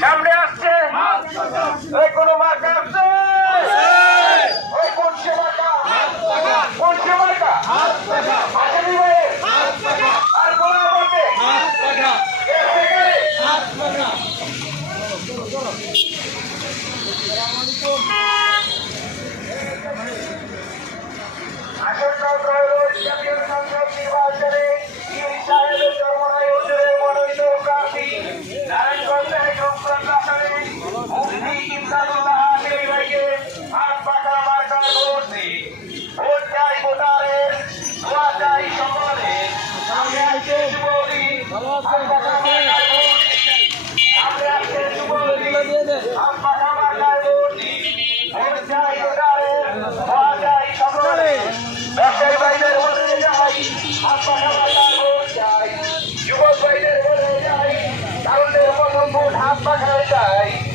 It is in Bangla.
সামনে আসছে। ওই কোন মার্কা আসছে? ওই কোন সে যুবক ভাইদের বলে যাই তারুণদের প্রথম ভোট হাত পাখায়